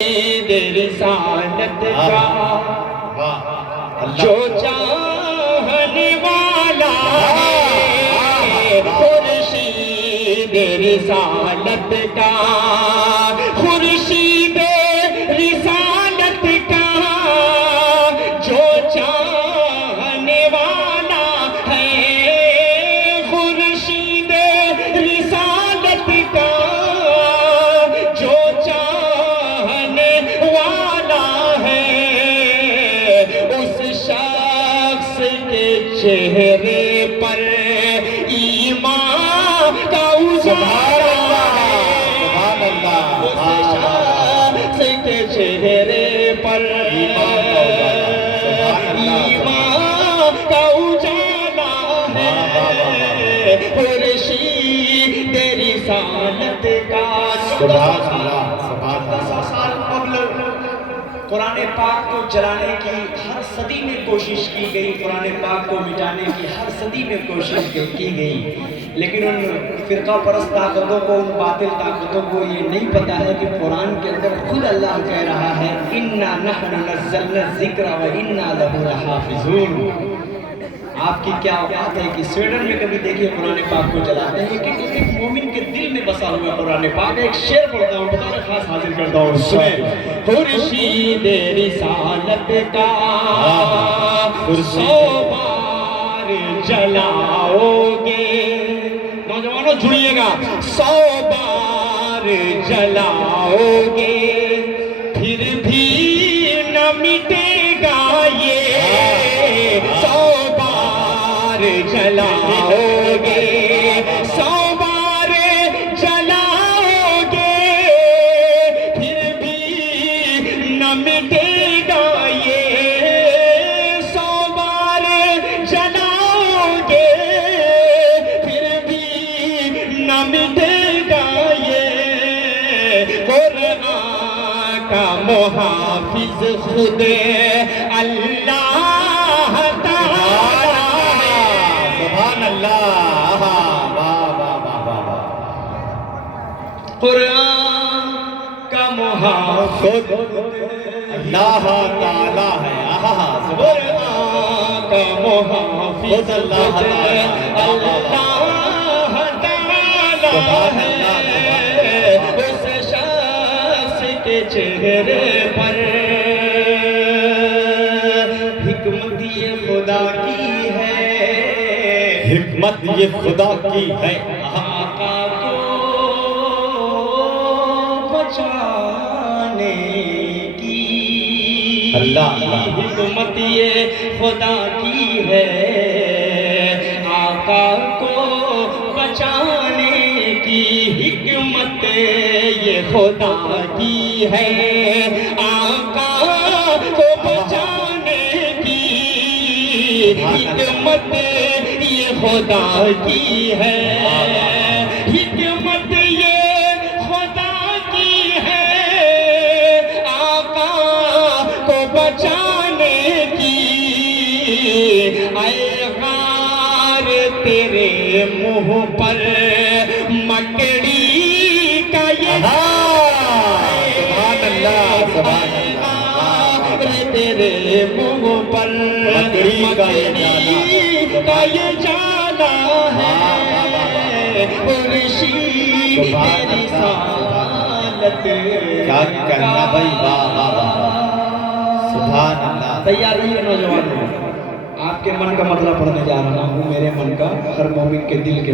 رسالت کا جو چاہنے والا ہے، خورشید رسالت کا، خورشید رسالت کا جو چاہنے والا ہے، خورشید رسالت کا جو چاہنے والا ہے، اس شخص کے چہرے پر ایمان کا اجالا ہے، اس شخص کے چہرے پر ایمان کا اجالا ہے، خورشید رسالت کا۔ سبحان اللہ، سبحان 1400 سال قبل قرآن پاک کو جلانے کی ہر صدی میں کوشش کی گئی، قرآن پاک کو مٹانے کی ہر صدی میں کوشش کی گئی، لیکن ان فرقہ پرست طاقتوں کو، ان باطل طاقتوں کو یہ نہیں پتہ ہے کہ قرآن کے اندر خود اللہ کہہ رہا ہے اِنَّا نَحْنُ نَزَّلْنَا الذِّكْرَ وَإِنَّا لَهُ لَحَافِظُونَ۔ آپ کی کیا اوقات ہے کہ سویڈن میں کبھی دیکھیے قرآن پاک کو جلاتے ہیں، لیکن ایک مومن کے دل میں بسا ہوا قرآن پاک۔ ایک شعر پڑھتا ہوں، بطور خاص حاضر کرتا ہوں، سنیں۔ خورشید رسالت کا 100 بار جلاؤ گے، نوجوانوں جڑیے گا، 100 بار جلاؤ گے پھر بھی نہ مٹے گا یہ، 100 بار جلاؤ گے، 100 بار جلاؤ گے پھر بھی نہ مٹے گا یہ، 100 بار جلاؤ گے پھر بھی نہ مٹے گا یہ، قرآن کا محافظ خود اللہ تعالی ہے۔ سبحان اللہ، واہ واہ واہ واہ۔ قرآن کا محافظ اللہ تعالیٰ ہے، قرآن کا محافظ اللہ تعالی ہے، اس شخص کے چہرے پر حکمت یہ خدا کی ہے، حکمت یہ خدا کی ہے، آقا کو بچانے کی، اللہ حکمت یہ خدا کی ہے، آقا کو بچانے کی، حکمت یہ خدا کی ہے، آقا کو بچانے کی، حکمت یہ خدا کی ہے، حکمت یہ خدا کی ہے، آقا کو بچانے کی، اے غار تیرے منہ پر مکڑی کا یہ سبحان اللہ، سبحان غار تیرے منہ پر مکڑی کا یہ جانا ہے، خورشید رسالت کیا کہنا بھائی، واہ واہ واہ، سبحان اللہ۔ تیار رہیے نوجوانوں، آپ کے من کا مطلب پڑھنے جا رہا ہوں، میرے من کا، ہر مومن کے دل کے